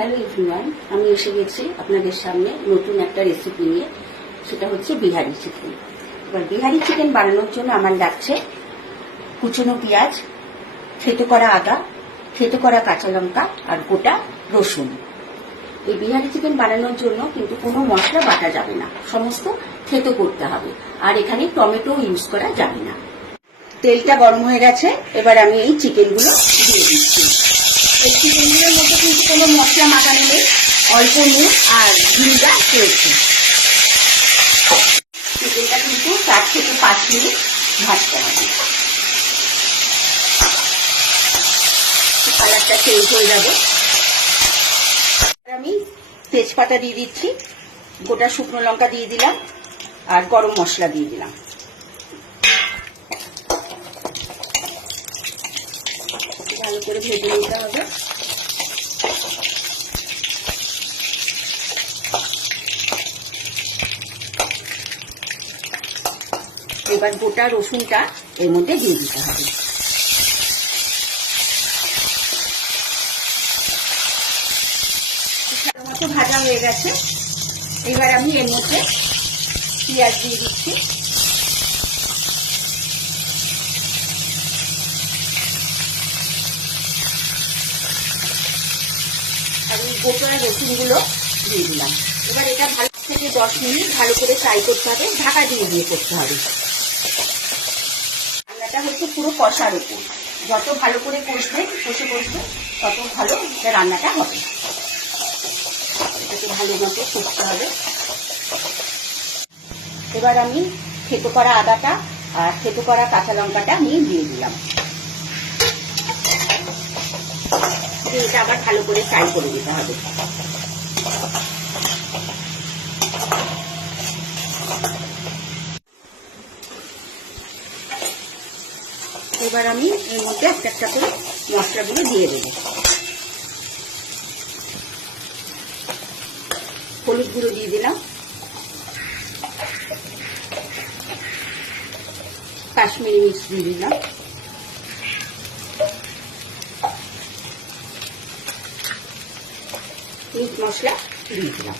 Hello everyone, আমি এসে গেছি আপনাদের সামনে নতুন একটা রেসিপি নিয়ে। সেটা হচ্ছে বিহারি চিকেন। এবার বিহারি চিকেন বানানোর জন্য আমার লাগছে কুচনো পেঁয়াজ, থেতো করা আদা, থেতো করা কাঁচা লঙ্কা আর গোটা রসুন। এই বিহারি চিকেন বানানোর জন্য কিন্তু কোনো মশলা বাটা যাবে না, সমস্ত থেতো করতে হবে। আর এখানে টমেটো ইউজ করা যাবে না। তেলটা গরম হয়ে গেছে, এবার আমি এই চিকেনগুলো দিয়ে দিচ্ছি। এই চিকেনগুলোর মধ্যে কিন্তু কোনো মশলা মাখানো নেই, অল্প নুন আর ভিনেগার রয়েছে। চিকেনটা কিন্তু 4 থেকে 5 মিনিট ভাজতে হবে। কালারটা চেঞ্জ হয়ে যাবে। আমি তেজপাতা দিয়ে দিচ্ছি, গোটা শুকনো লঙ্কা দিয়ে দিলাম আর গরম মশলা দিয়ে দিলাম। ভালো করে ভেজে নিতে হবে। এবার গোটা রসুনটা এর মধ্যে দিয়ে দিতে হবে। মতো ভাজা হয়ে গেছে, এবার আমি এর মধ্যে পেঁয়াজ দিয়ে দিচ্ছি। আমি গোটা রসুনগুলো দিয়ে দিলাম। এবার এটা ভালো থেকে 10 মিনিট ভালো করে ফ্রাই করতে হবে, ঢাকা দিয়ে দিয়ে করতে হবে। রান্নাটা হচ্ছে পুরো কষার উপর, যত ভালো করে কষবে তত ভালো রান্নাটা হবে। এটাকে ভালো মতো কষতে হবে। এবার আমি থেতো করা আদাটা আর থেতো করা কাঁচা লঙ্কাটা আমি দিয়ে দিলাম। এটা আবার ভালো করে ফ্রাই করে দিতে হবে। এবার আমি এর মধ্যে একটা একটা করে মশলাগুলো দিয়ে দেব। হলুদ গুঁড়ো দিয়ে দিলাম, কাশ্মীরি মির্চ দিয়ে দিলাম, মিট মশলা দিয়ে দিলাম।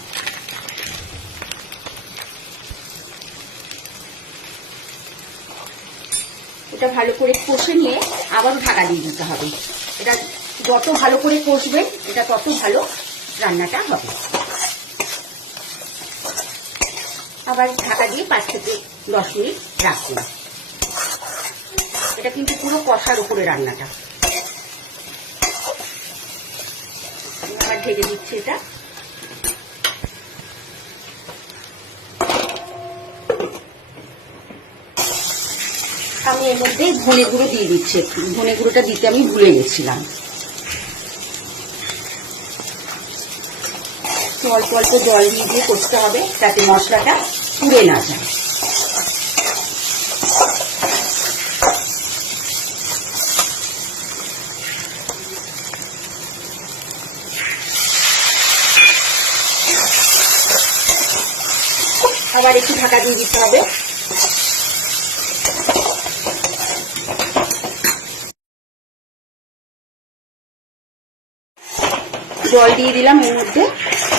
এটা ভালো করে কষে নিয়ে আবারও ঢাকা দিয়ে দিতে হবে। এটা যত ভালো করে কষবেন এটা তত ভালো রান্নাটা হবে। আবার ঢাকা দিয়ে 5 থেকে 10 মিনিট রাখুন। এটা কিন্তু পুরো কষার উপরে রান্নাটা। আবার ঢেকে দিচ্ছি এটা। আমি এর মধ্যে ধনে গুঁড়ো দিয়ে দিচ্ছি। ধনে গুঁড়োটা দিতে আমি ভুলে গেছিলাম। অল্প অল্প জল দিয়ে কষতে হবে, যাতে মশলাটা পুড়ে না যায়। আবার একটু ঢাকা দিয়ে দিতে হবে। জল দিয়ে দিলাম এর মধ্যে,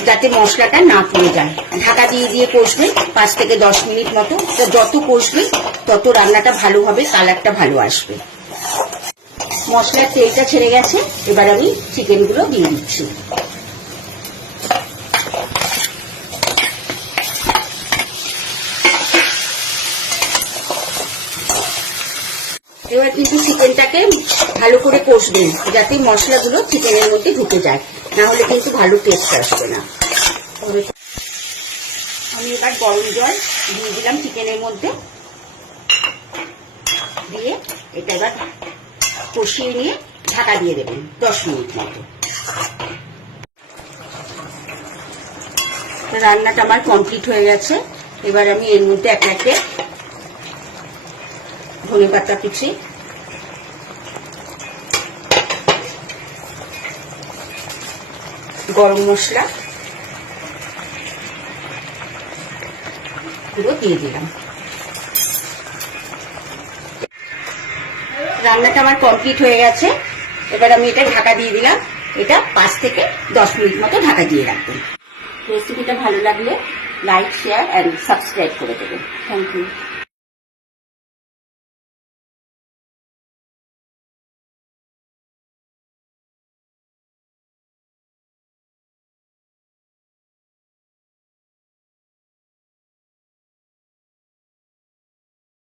যাতে মশলাটা না পুড়ে যায়। ঢাকা দিয়ে দিয়ে কষবে 5 থেকে 10 মিনিট মতো। যত কষবে তত রান্নাটা ভালো হবে, কালারটা ভালো আসবে। মশলার তেলটা ছেড়ে গেছে, এবার আমি চিকেনগুলো দিয়ে দিচ্ছি। এবার কিন্তু চিকেনটাকে ভালো করে কষবেন, যাতে মশলাগুলো চিকেনের মধ্যে ঢুকে যায়, না হলে কিন্তু ভালো টেস্ট আসবে না। আমি এবার গরম জল দিয়ে দিলাম চিকেনের মধ্যে, দিয়ে এটা এবার কষিয়ে নিয়ে ঢাকা দিয়ে দেবেন 10 মিনিট মতো। রান্নাটা আমার কমপ্লিট হয়ে গেছে। এবার আমি এর মধ্যে এক একে ধনেপাতা কুচি, গরম মশলা পুরো দিয়ে দিলাম। রান্নাটা আমার কমপ্লিট হয়ে গেছে। এবার আমি এটা ঢাকা দিয়ে দিলাম এটা 5 থেকে 10 মিনিট মতো ঢাকা দিয়ে রাখবেন। রেসিপিটা ভালো লাগলে লাইক, শেয়ার অ্যান্ড সাবস্ক্রাইব করে দেবেন। Thank you.